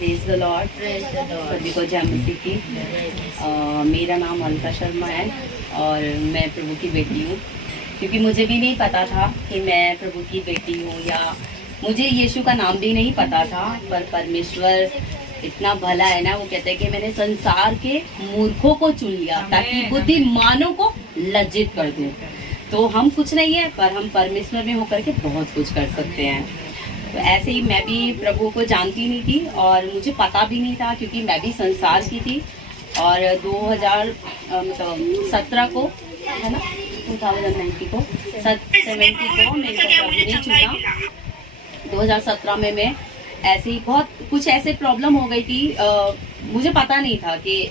Praise the Lord. सभी को जय मसीह की। मेरा नाम अलका शर्मा है और मैं प्रभु की बेटी हूँ। क्योंकि मुझे भी नहीं पता था कि मैं प्रभु की बेटी हूँ, या मुझे यीशु का नाम भी नहीं पता था। पर परमेश्वर इतना भला है ना, वो कहते हैं कि मैंने संसार के मूर्खों को चुन लिया ताकि बुद्धिमानों को लज्जित कर दूं। तो हम कुछ नहीं है, पर हम परमेश्वर में होकर के बहुत कुछ कर सकते हैं। तो ऐसे ही मैं भी प्रभु को जानती नहीं थी और मुझे पता भी नहीं था, क्योंकि मैं भी संसार की थी। और 2017 को है ना, 2090 को 70 को मेरे को प्रभु ने चुना। 2017 में मैं ऐसे ही बहुत कुछ ऐसे प्रॉब्लम हो गई थी। मुझे पता नहीं था कि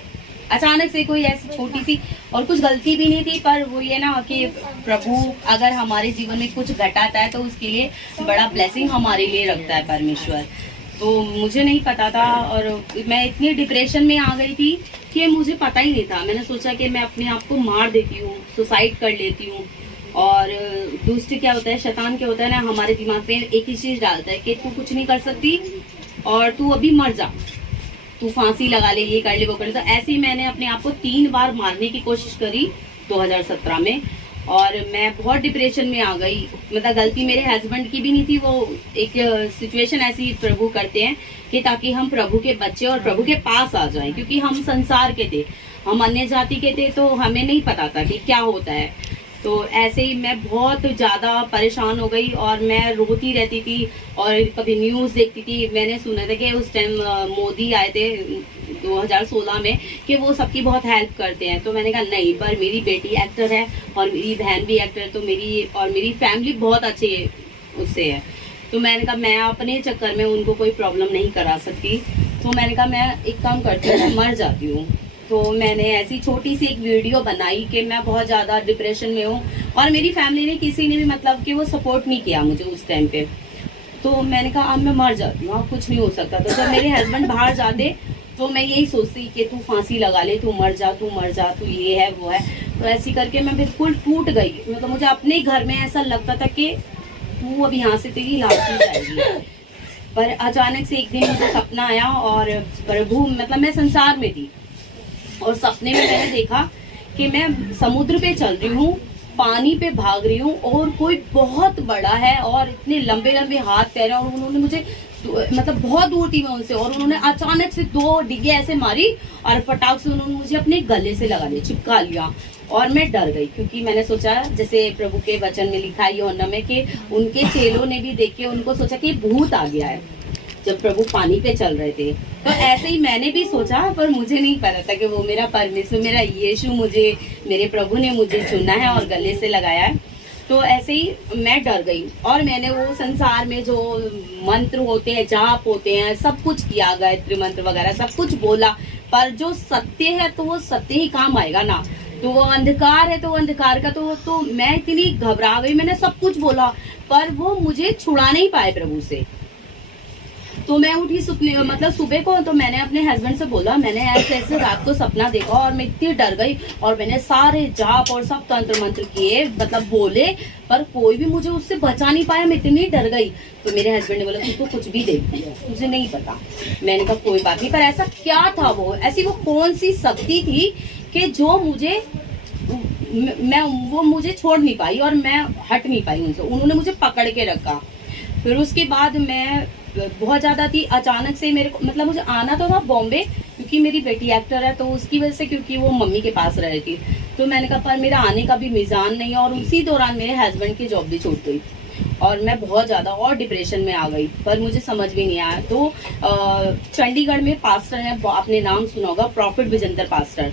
अचानक से कोई ऐसी छोटी सी, और कुछ गलती भी नहीं थी, पर वो ये ना कि प्रभु अगर हमारे जीवन में कुछ घटाता है तो उसके लिए बड़ा ब्लेसिंग हमारे लिए रखता है परमेश्वर। तो मुझे नहीं पता था और मैं इतनी डिप्रेशन में आ गई थी कि मुझे पता ही नहीं था। मैंने सोचा कि मैं अपने आप को मार देती हूँ, सुसाइड कर लेती हूँ। और दूसरी क्या होता है, शैतान क्या होता है ना, हमारे दिमाग में एक ही चीज डालता है कि तू कुछ नहीं कर सकती और तू अभी मर जा, तू फांसी लगा ले, ये कर ले, वो कर ले। तो ऐसे ही मैंने अपने आप को 3 बार मारने की कोशिश करी 2017 में, और मैं बहुत डिप्रेशन में आ गई। मतलब गलती मेरे हस्बैंड की भी नहीं थी, वो एक सिचुएशन ऐसी प्रभु करते हैं कि ताकि हम प्रभु के बच्चे और प्रभु के पास आ जाएं। क्योंकि हम संसार के थे, हम अन्य जाति के थे, तो हमें नहीं पता था कि क्या होता है। तो ऐसे ही मैं बहुत ज़्यादा परेशान हो गई और मैं रोती रहती थी और कभी न्यूज़ देखती थी। मैंने सुना था कि उस टाइम मोदी आए थे 2016 में कि वो सबकी बहुत हेल्प करते हैं। तो मैंने कहा नहीं, पर मेरी बेटी एक्टर है और मेरी बहन भी एक्टर है, तो मेरी फैमिली बहुत अच्छी उससे है। तो मैंने कहा मैं अपने चक्कर में उनको कोई प्रॉब्लम नहीं करा सकती। तो मैंने कहा मैं एक काम करती हूँ, मैं मर जाती हूँ। तो मैंने ऐसी छोटी सी एक वीडियो बनाई कि मैं बहुत ज़्यादा डिप्रेशन में हूँ और मेरी फैमिली ने किसी ने भी मतलब कि वो सपोर्ट नहीं किया मुझे उस टाइम पे। तो मैंने कहा अब मैं मर जाती हूँ, अब कुछ नहीं हो सकता। तो जब मेरे हस्बैंड बाहर जाते तो मैं यही सोचती कि तू फांसी लगा ले, तू मर जा, तू मर जा, तू ये है वो है। तो ऐसी करके मैं बिल्कुल टूट गई। मतलब मुझे अपने घर में ऐसा लगता था कि तू अब यहाँ से तेरी लाश हो जाएगी। पर अचानक से एक दिन मुझे सपना आया और प्रभु, मतलब मैं संसार में थी और सपने में मैंने देखा कि मैं समुद्र पे चल रही हूँ, पानी पे भाग रही हूँ और कोई बहुत बड़ा है और इतने लंबे लंबे हाथ पैर हैं, और उन्होंने मुझे मतलब बहुत दूर थी मैं उनसे, और उन्होंने अचानक से 2 डिगे ऐसे मारी और फटाक से उन्होंने मुझे अपने गले से लगा लिया, चिपका लिया। और मैं डर गई, क्योंकि मैंने सोचा जैसे प्रभु के वचन में लिखा है यूहन्ना में कि उनके चेलों ने भी देख के उनको सोचा कि भूत आ गया है जब प्रभु पानी पे चल रहे थे। तो ऐसे ही मैंने भी सोचा, पर मुझे नहीं पता था कि वो मेरा परमेश्वर, मेरा यीशु, मुझे मेरे प्रभु ने मुझे चुना है और गले से लगाया है। तो ऐसे ही मैं डर गई और मैंने वो संसार में जो मंत्र होते हैं, जाप होते हैं, सब कुछ किया, गायत्री मंत्र वगैरह सब कुछ बोला। पर जो सत्य है तो वो सत्य ही काम आएगा ना। तो वो अंधकार है तो वो अंधकार का तो मैं इतनी घबरा गई, मैंने सब कुछ बोला पर वो मुझे छुड़ा नहीं पाए प्रभु से। तो मैं उठी मतलब सुबह को, तो मैंने अपने हस्बैंड से बोला मैंने ऐसे ऐसे रात को सपना देखा और मैं इतनी डर गई और मैंने सारे जाप और सब तंत्र मंत्र किए, मतलब बोले, पर कोई भी मुझे उससे बचा नहीं पाया, मैं इतनी डर गई। तो मेरे हस्बैंड ने बोला तुझको कुछ भी देख दिया, मुझे नहीं पता। मैंने कहा कोई बात नहीं, पर ऐसा क्या था, वो ऐसी वो कौन सी शक्ति थी कि जो वो मुझे छोड़ नहीं पाई और मैं हट नहीं पाई उनसे, उन्होंने मुझे पकड़ के रखा। फिर उसके बाद मैं बहुत ज्यादा थी, अचानक से मेरे को मतलब मुझे आना तो था बॉम्बे, क्योंकि मेरी बेटी एक्टर है तो उसकी वजह से, क्योंकि वो मम्मी के पास रह रही थी। तो मैंने कहा पर मेरा आने का भी मिजान नहीं है, और उसी दौरान मेरे हस्बैंड की जॉब भी छूट गई और मैं बहुत ज्यादा और डिप्रेशन में आ गई, पर मुझे समझ भी नहीं आया। तो चंडीगढ़ में पास्टर है, आपने नाम सुना होगा, प्रॉफिट विजेंदर पास्टर।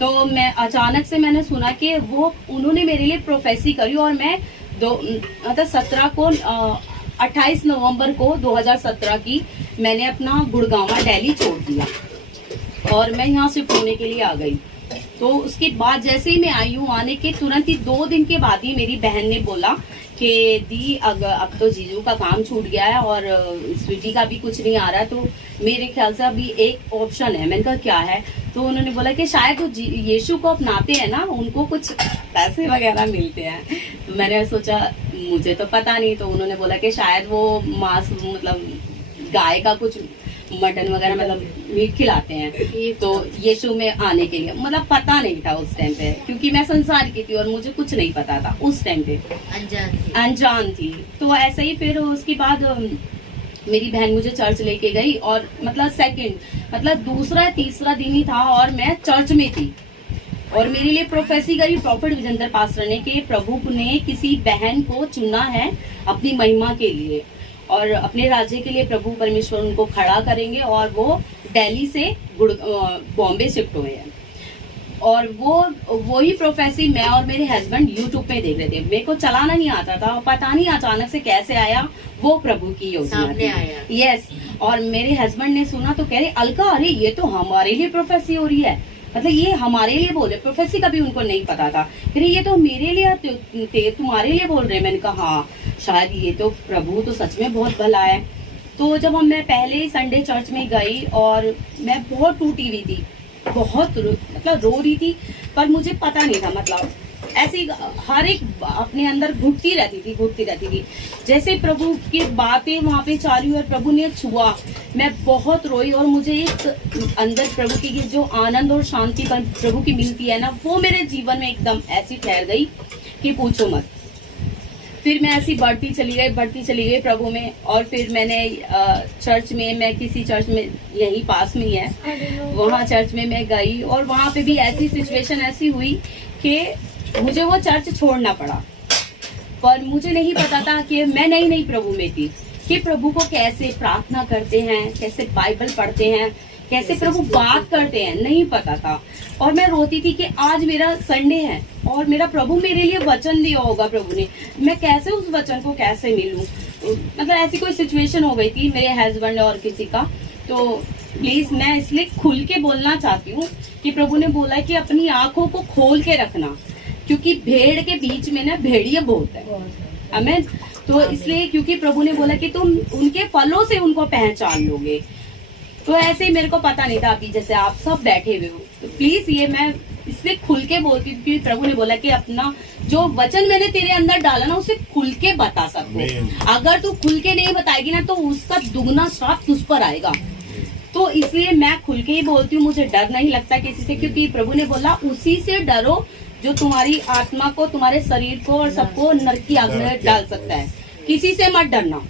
तो मैं अचानक से मैंने सुना कि वो उन्होंने मेरे लिए प्रोफेसी करी और मैं 28 नवंबर को 2017 की मैंने अपना गुड़गांव दिल्ली छोड़ दिया और मैं यहाँ शिफ्ट होने के लिए आ गई। तो उसके बाद जैसे ही मैं आई हूँ, आने के तुरंत ही 2 दिन के बाद ही मेरी बहन ने बोला कि दी अब तो जीजू का काम छूट गया है और स्वीटी का भी कुछ नहीं आ रहा है, तो मेरे ख्याल से अभी एक ऑप्शन है। मैंने कहा क्या है? तो उन्होंने बोला कि शायद वो यीशु को अपनाते हैं ना, उनको कुछ पैसे वगैरह मिलते हैं। तो मैंने सोचा मुझे तो पता नहीं, तो उन्होंने बोला कि शायद वो मांस मतलब गाय का कुछ मटन वगैरह मतलब मीट खिलाते हैं। तो यीशु में आने के लिए मतलब पता नहीं था उस टाइम पे, क्योंकि मैं संसार की थी और मुझे कुछ नहीं पता था उस टाइम पे, अनजान थी। तो ऐसे ही फिर उसके बाद मेरी बहन मुझे चर्च लेके गई और मतलब दूसरा तीसरा दिन ही था और मैं चर्च में थी और मेरे लिए प्रोफेसी करी प्रॉफिट विजेंद्र पास्टर ने कि प्रभु ने किसी बहन को चुना है अपनी महिमा के लिए और अपने राज्य के लिए प्रभु परमेश्वर उनको खड़ा करेंगे और वो दिल्ली से बॉम्बे शिफ्ट हुए हैं। और वही प्रोफेसी मैं और मेरे हस्बैंड यूट्यूब पे देख रहे थे। मेरे को चलाना नहीं आता था, पता नहीं अचानक से कैसे आया, वो प्रभु की योजना थी। यस। और मेरे हस्बैंड ने सुना तो कह रहे अलका, अरे ये तो हमारे लिए प्रोफेसी हो रही है, मतलब ये हमारे लिए बोले, प्रोफेसी का भी उनको नहीं पता था। फिर ये तो मेरे लिए तुम्हारे लिए बोल रहे। मैंने कहा हाँ, शायद ये तो प्रभु तो सच में बहुत भला है। तो जब मैं पहले संडे चर्च में गई और मैं बहुत टूटी हुई थी, बहुत मतलब रो रही थी, पर मुझे पता नहीं था, मतलब ऐसी हर एक अपने अंदर घुटती रहती थी। जैसे प्रभु की बातें वहां पे चालू और प्रभु ने छुआ, मैं बहुत रोई और मुझे एक अंदर प्रभु की जो आनंद और शांति प्रभु की मिलती है ना, वो मेरे जीवन में एकदम ऐसी ठहर गई कि पूछो मत। फिर मैं ऐसी बढ़ती चली गई प्रभु में। और फिर मैंने चर्च में, मैं किसी चर्च में यही पास में ही है, वहाँ चर्च में मैं गई और वहाँ पे भी ऐसी सिचुएशन ऐसी हुई कि मुझे वो चर्च छोड़ना पड़ा। पर मुझे नहीं पता था कि मैं नई प्रभु में थी, कि प्रभु को कैसे प्रार्थना करते हैं, कैसे बाइबल पढ़ते हैं, कैसे प्रभु बात करते हैं, नहीं पता था। और मैं रोती थी कि आज मेरा संडे है और मेरा प्रभु मेरे लिए वचन दिया होगा प्रभु ने, मैं कैसे उस वचन को कैसे मिलूं। मतलब ऐसी कोई सिचुएशन हो गई थी मेरे हस्बैंड और किसी का। तो प्लीज मैं इसलिए खुल के बोलना चाहती हूँ कि प्रभु ने बोला कि अपनी आंखों को खोल के रखना, क्योंकि भेड़ के बीच में ना भेड़िए बहुत है। आमीन। तो इसलिए क्योंकि प्रभु ने बोला कि तुम उनके फलों से उनको पहचान लोगे। तो ऐसे ही मेरे को पता नहीं था, अभी जैसे आप सब बैठे हुए हो, तो प्लीज ये मैं इसलिए खुल के बोलती हूँ क्योंकि प्रभु ने बोला कि अपना जो वचन मैंने तेरे अंदर डाला ना, उसे खुल के बता सबको। अगर तू खुल के नहीं बताएगी ना तो उसका दुगना श्राप तुझ पर आएगा। तो इसलिए मैं खुल के ही बोलती हूँ, मुझे डर नहीं लगता किसी से, क्योंकि प्रभु ने बोला उसी से डरो जो तुम्हारी आत्मा को, तुम्हारे शरीर को और सबको नरक की आग में डाल सकता है। किसी से मत डरना,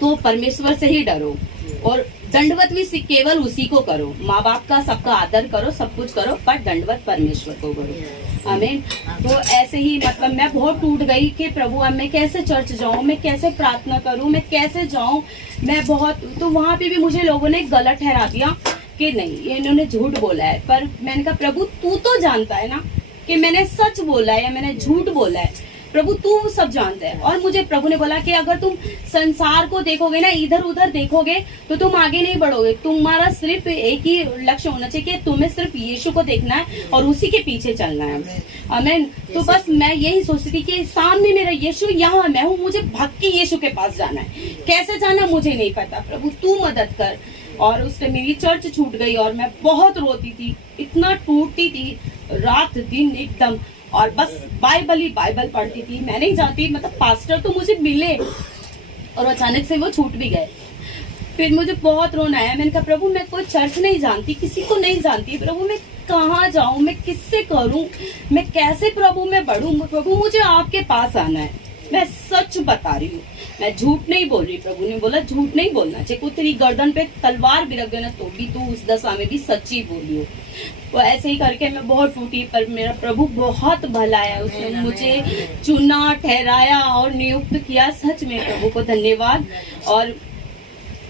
तो परमेश्वर से ही डरो और दंडवत भी केवल उसी को करो। माँ बाप का सबका आदर करो, सब कुछ करो, पर दंडवत परमेश्वर को करो। आमीन। तो ऐसे ही मतलब मैं बहुत टूट गई कि प्रभु अब मैं कैसे चर्च जाऊं, मैं कैसे प्रार्थना करूं, मैं कैसे जाऊं, मैं बहुत। तो वहां पे भी मुझे लोगों ने गलत ठहरा दिया कि नहीं इन्होंने झूठ बोला है। पर मैंने कहा प्रभु तू तो जानता है ना कि मैंने सच बोला है या मैंने झूठ बोला है, प्रभु तू सब जानता है। और मुझे प्रभु ने बोला कि अगर तुम संसार को देखोगे ना, इधर उधर देखोगे, तो तुम आगे नहीं बढ़ोगे। तुम्हारा सिर्फ एक ही लक्ष्य होना चाहिए कि तुम्हें सिर्फ यीशु को देखना है और उसी के पीछे चलना है। आमीन। तो बस मैं यही सोचती थी कि सामने मेरा यीशु, यहाँ मैं हूँ, मुझे भाग के यीशु के पास जाना है। कैसे जाना मुझे नहीं पता, प्रभु तू मदद कर। और उससे मेरी चर्च छूट गई और मैं बहुत रोती थी, इतना टूटती थी, रात दिन एकदम। और बस बाइबल ही बाइबल पढ़ती थी। मैं नहीं चाहती, मतलब पास्टर तो मुझे मिले और अचानक से वो छूट भी गए। फिर मुझे बहुत रोना आया। मैंने कहा प्रभु मैं कोई चर्च नहीं जानती, किसी को नहीं जानती, प्रभु मैं कहाँ जाऊं, मैं किससे करूं, मैं कैसे प्रभु मैं बढ़ूं। प्रभु मुझे आपके पास आना है, मैं सच बता रही हूँ, मैं झूठ नहीं बोल रही। प्रभु ने बोला झूठ नहीं बोलना चाहिए, को तेरी गर्दन पे तलवार भी रख देना तो भी तू उस दशा में भी सच्ची बोली हो। तो ऐसे ही करके मैं बहुत टूटी, पर मेरा प्रभु बहुत भला है, उसने मुझे चुना, ठहराया और नियुक्त किया। सच में प्रभु को धन्यवाद। और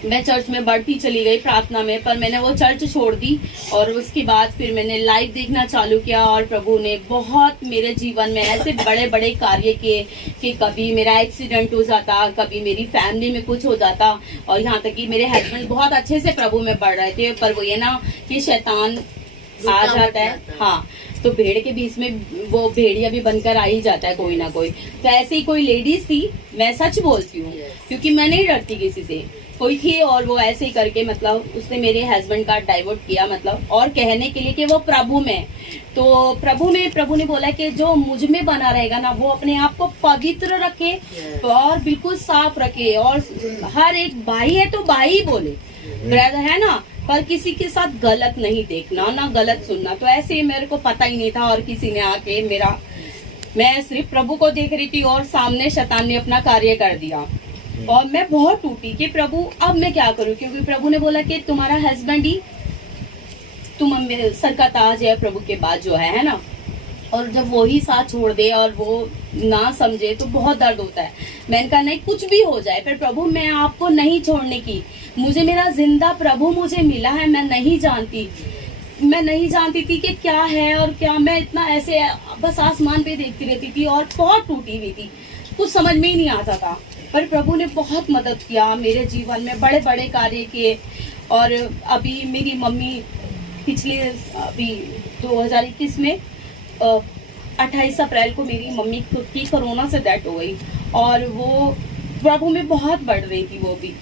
मैं चर्च में बढ़ती चली गई प्रार्थना में, पर मैंने वो चर्च छोड़ दी और उसके बाद फिर मैंने लाइव देखना चालू किया। और प्रभु ने बहुत मेरे जीवन में ऐसे बड़े बड़े कार्य किए कि कभी मेरा एक्सीडेंट हो जाता, कभी मेरी फैमिली में कुछ हो जाता, और यहाँ तक कि मेरे हस्बैंड बहुत अच्छे से प्रभु में बढ़ रहे थे, पर वो ये ना कि शैतान आ जाता है। हाँ, तो भेड़ के बीच में वो भेड़िया भी बनकर आ ही जाता है कोई ना कोई। तो ऐसे ही कोई लेडीज थी, मैं सच बोलती हूँ क्योंकि मैं नहीं डरती किसी से, कोई थी और वो ऐसे ही करके मतलब उसने मेरे हस्बैंड का डाइवर्ट किया, मतलब और कहने के लिए कि वो प्रभु में। तो प्रभु ने बोला कि जो मुझ में बना रहेगा ना, वो अपने आप को पवित्र रखे और बिल्कुल साफ रखे, और हर एक भाई है तो भाई बोले, ब्रदर है ना, पर किसी के साथ गलत नहीं देखना ना गलत सुनना। तो ऐसे ही मेरे को पता ही नहीं था और किसी ने आके मैं सिर्फ प्रभु को देख रही थी और सामने शैतान ने अपना कार्य कर दिया और मैं बहुत टूटी कि प्रभु अब मैं क्या करूं, क्योंकि प्रभु ने बोला कि तुम्हारा हस्बैंड ही सर का ताज है प्रभु के बाद जो है ना, और जब वो ही साथ छोड़ दे और वो ना समझे तो बहुत दर्द होता है। मैंने कहा नहीं कुछ भी हो जाए पर प्रभु मैं आपको नहीं छोड़ने की, मुझे मेरा जिंदा प्रभु मुझे मिला है। मैं नहीं जानती थी कि क्या है और क्या, मैं इतना ऐसे बस आसमान पे देखती रहती थी और बहुत टूटी हुई थी, कुछ समझ में ही नहीं आता था। पर प्रभु ने बहुत मदद किया मेरे जीवन में, बड़े बड़े कार्य किए। और अभी मेरी मम्मी पिछले अभी 2021 में 28 अप्रैल को मेरी मम्मी की कोरोना से डेथ हो गई और वो प्रभु में बहुत बढ़ रही थी वो भी।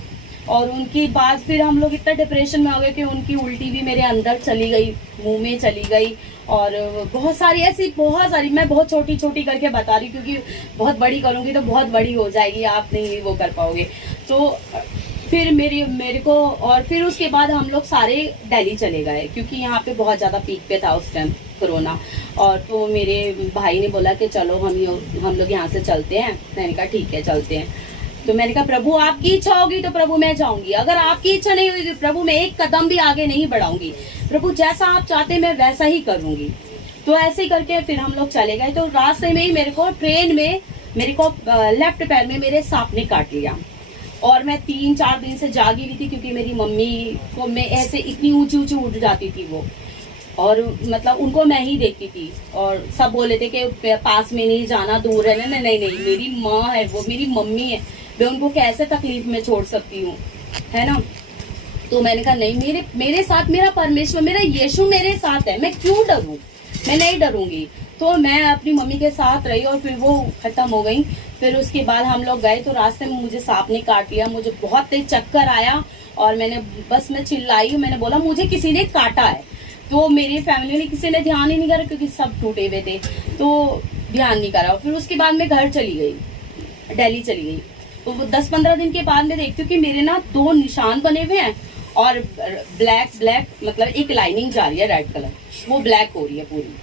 और उनके बाद फिर हम लोग इतना डिप्रेशन में हो गए कि उनकी उल्टी भी मेरे अंदर चली गई, मुंह में चली गई और बहुत सारी मैं बहुत छोटी छोटी करके बता रही क्योंकि बहुत बड़ी करूंगी तो बहुत बड़ी हो जाएगी, आप नहीं वो कर पाओगे। तो फिर मेरे को और फिर उसके बाद हम लोग सारे दिल्ली चले गए क्योंकि यहाँ पे बहुत ज़्यादा पीक पे था उस टाइम कोरोना। और तो मेरे भाई ने बोला कि चलो हम लोग यहाँ से चलते हैं। मैंने कहा ठीक है चलते हैं। तो मैंने कहा प्रभु आपकी इच्छा होगी तो प्रभु मैं जाऊंगी, अगर आपकी इच्छा नहीं होगी प्रभु मैं एक कदम भी आगे नहीं बढ़ाऊंगी, प्रभु जैसा आप चाहते मैं वैसा ही करूंगी। तो ऐसे ही करके फिर हम लोग चले गए। तो रास्ते में ही मेरे को ट्रेन में लेफ्ट पैर में मेरे सांप ने काट लिया और मैं 3-4 दिन से जागी हुई थी क्योंकि मेरी मम्मी को मैं ऐसे इतनी ऊंची ऊंची उठ जाती थी वो, और मतलब उनको मैं ही देखती थी और सब बोले थे कि पास में नहीं जाना, दूर है। नहीं, मेरी माँ है वो, मेरी मम्मी है, मैं उनको कैसे तकलीफ में छोड़ सकती हूँ, है ना। तो मैंने कहा नहीं, मेरे साथ मेरा परमेश्वर, मेरा यीशु मेरे साथ है, मैं क्यों डरूं, मैं नहीं डरूंगी। तो मैं अपनी मम्मी के साथ रही और फिर वो खत्म हो गई। फिर उसके बाद हम लोग गए तो रास्ते में मुझे सांप ने काट लिया, मुझे बहुत तेज चक्कर आया और मैं चिल्लाई, मैंने बोला मुझे किसी ने काटा है। तो मेरी फैमिली ने किसी ने ध्यान ही नहीं करा क्योंकि सब टूटे हुए थे, तो ध्यान नहीं करा। फिर उसके बाद मैं घर चली गई, दिल्ली चली गई। तो 10-15 दिन के बाद मैं देखती हूँ कि मेरे ना 2 निशान बने हुए हैं और ब्लैक मतलब एक लाइनिंग जा रही है रेड कलर, वो ब्लैक हो रही है पूरी।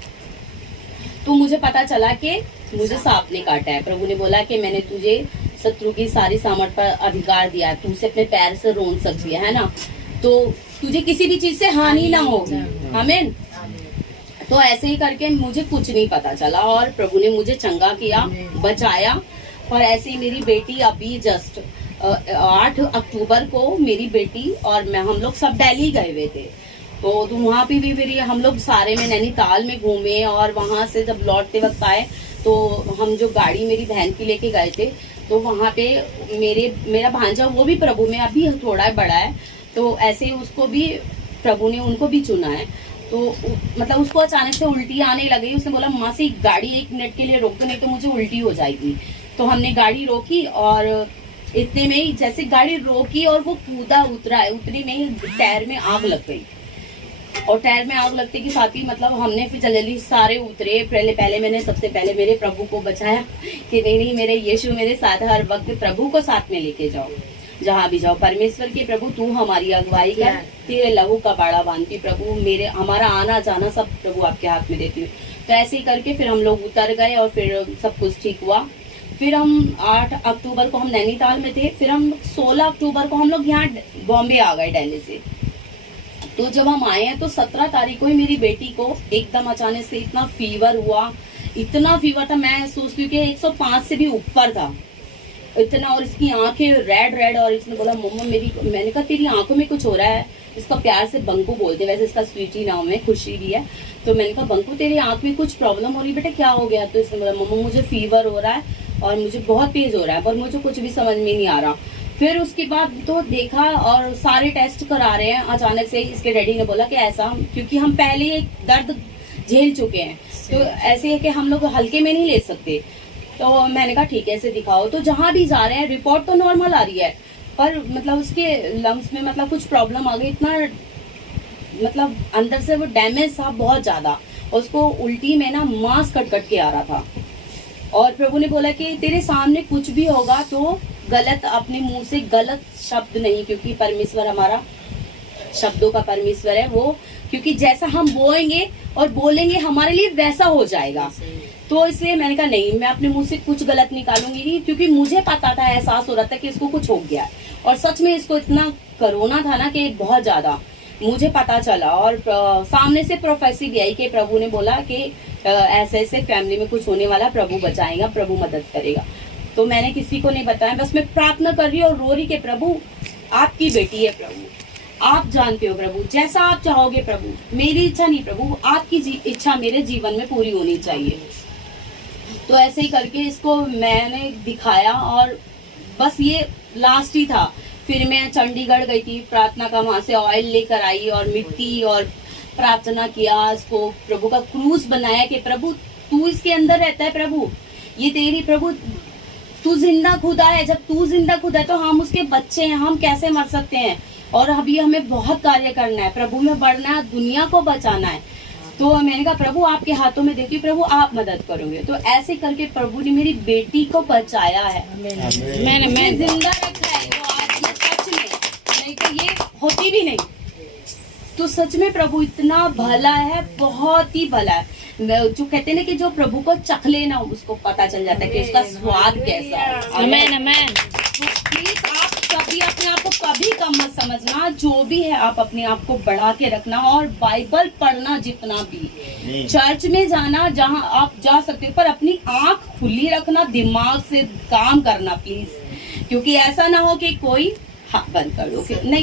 तो मुझे पता चला कि मुझे सांप ने काटा है। प्रभु ने बोला कि मैंने तुझे शत्रु की सारी सामर्थ पर अधिकार दिया है, तू उसे अपने पैर से रोन सकती है ना, तो तुझे किसी भी चीज से हानि ना होगी। आमीन। तो ऐसे ही करके मुझे कुछ नहीं पता चला और प्रभु ने मुझे चंगा किया, बचाया। और ऐसे ही मेरी बेटी अभी जस्ट 8 अक्टूबर को मेरी बेटी और मैं हम लोग सब दिल्ली गए हुए थे। तो वहाँ पे भी मेरी हम लोग सारे में नैनीताल में घूमे और वहाँ से जब लौटते वक्त आए तो हम जो गाड़ी मेरी बहन की लेके गए थे तो वहाँ पे मेरा भांजा वो भी प्रभु में अभी थोड़ा बड़ा है, तो ऐसे उसको भी प्रभु ने उनको भी चुना है। तो मतलब उसको अचानक से उल्टी आने लगी, उसने बोला माँ से गाड़ी 1 मिनट के लिए रोक दो नहीं तो मुझे उल्टी हो जाएगी। तो हमने गाड़ी रोकी और इतने में ही जैसे गाड़ी रोकी और वो कूदा उतरा है, उतने में ही टायर में आग लग गई। और टायर में आग लगते के साथ ही मतलब हमने फिर जल्दी सारे उतरे। पहले मैंने सबसे पहले मेरे प्रभु को बचाया कि नहीं मेरे यीशु मेरे साथ, हर वक्त प्रभु को साथ में लेके जाओ जहाँ भी जाओ। परमेश्वर के प्रभु तू हमारी अगुवाई कर, तेरे लहू का बाड़ा बांधती प्रभु, हमारा आना जाना सब प्रभु आपके हाथ में देती हूँ। तो ऐसे ही करके फिर हम लोग उतर गए और फिर सब कुछ ठीक हुआ। फिर हम 8 अक्टूबर को हम नैनीताल में थे, फिर हम 16 अक्टूबर को हम लोग यहाँ बॉम्बे आ गए दिल्ली से। तो जब हम आए हैं तो 17 तारीख को ही मेरी बेटी को एकदम अचानक से इतना फीवर हुआ, इतना फीवर था, मैं सोचती हूँ कि 105 से भी ऊपर था इतना। और इसकी आंखें रेड और इसने बोला मम्मा मैंने कहा तेरी आंखों में कुछ हो रहा है। इसका प्यार से बंकू बोलते, वैसे इसका स्वीटी नाम है, खुशी भी है। तो मैंने कहा बंकू तेरी आंख में कुछ प्रॉब्लम हो रही है बेटा, क्या हो गया? तो इसने बोला मम्मा मुझे फीवर हो रहा है और मुझे बहुत तेज हो रहा है पर मुझे कुछ भी समझ में नहीं आ रहा। फिर उसके बाद तो देखा और सारे टेस्ट करा रहे हैं। अचानक से इसके डैडी ने बोला कि ऐसा, क्योंकि हम पहले एक दर्द झेल चुके हैं तो ऐसे है कि हम लोग हल्के में नहीं ले सकते। तो मैंने कहा ठीक है ऐसे दिखाओ। तो जहाँ भी जा रहे हैं रिपोर्ट तो नॉर्मल आ रही है पर मतलब उसके लंग्स में मतलब कुछ प्रॉब्लम आ गई, इतना मतलब अंदर से वो डैमेज था बहुत ज्यादा। उसको उल्टी में ना मांस कट के आ रहा था। और प्रभु ने बोला कि तेरे सामने कुछ भी होगा तो गलत, अपने मुंह से गलत शब्द नहीं, क्योंकि परमेश्वर हमारा शब्दों का परमेश्वर है वो, क्योंकि जैसा हम बोएंगे और बोलेंगे हमारे लिए वैसा हो जाएगा। तो इसलिए मैंने कहा नहीं, मैं अपने मुंह से कुछ गलत निकालूंगी नहीं, क्योंकि मुझे पता था, एहसास हो रहा था कि इसको कुछ हो गया। और सच में इसको इतना कोरोना था ना कि बहुत ज्यादा मुझे पता चला। और सामने से प्रोफेसी भी आई कि प्रभु ने बोला कि ऐसे ऐसे फैमिली में कुछ होने वाला, प्रभु बचाएगा, प्रभु मदद करेगा। तो मैंने किसी को नहीं बताया, बस मैं प्रार्थना कर रही हूँ और रो रही कि प्रभु आपकी बेटी है, प्रभु आप जानते हो प्रभु, जैसा आप चाहोगे प्रभु, मेरी इच्छा नहीं प्रभु, आपकी इच्छा मेरे जीवन में पूरी होनी चाहिए। तो ऐसे ही करके इसको मैंने दिखाया और बस ये लास्ट ही था। फिर मैं चंडीगढ़ गई थी प्रार्थना का, वहां से ऑयल लेकर आई और मिट्टी और प्रार्थना किया, इसको प्रभु का क्रूस बनाया कि प्रभु तू इसके अंदर रहता है, प्रभु ये तेरी, प्रभु तू जिंदा खुदा है, जब तू जिंदा खुदा है तो हम उसके बच्चे हैं, हम कैसे मर सकते हैं। और अभी हमें बहुत कार्य करना है, प्रभु में बढ़ना है, दुनिया को बचाना है। तो मैंने कहा प्रभु आपके हाथों में देती हूँ, प्रभु आप मदद करोगे। तो ऐसे करके प्रभु ने मेरी बेटी को बचाया है, मैंने जिंदा रखा है। तो आज ये सच में, नहीं तो ये होती भी नहीं। तो सच में प्रभु इतना भला है, बहुत ही भला है। जो कहते हैं ना कि जो प्रभु को चख लेना उसको पता चल जाता है कि उसका स्वाद कैसा है। आमीन आमीन। तो प्लीज आप कभी अपने आप को कभी कम मत समझना, जो भी है आप अपने आप को बढ़ा के रखना और बाइबल पढ़ना जितना भी, चर्च में जाना जहां आप जा सकते हो, पर अपनी आंख खुली रखना, दिमाग से काम करना प्लीज, क्योंकि ऐसा ना हो कि कोई बंद कर दो नहीं।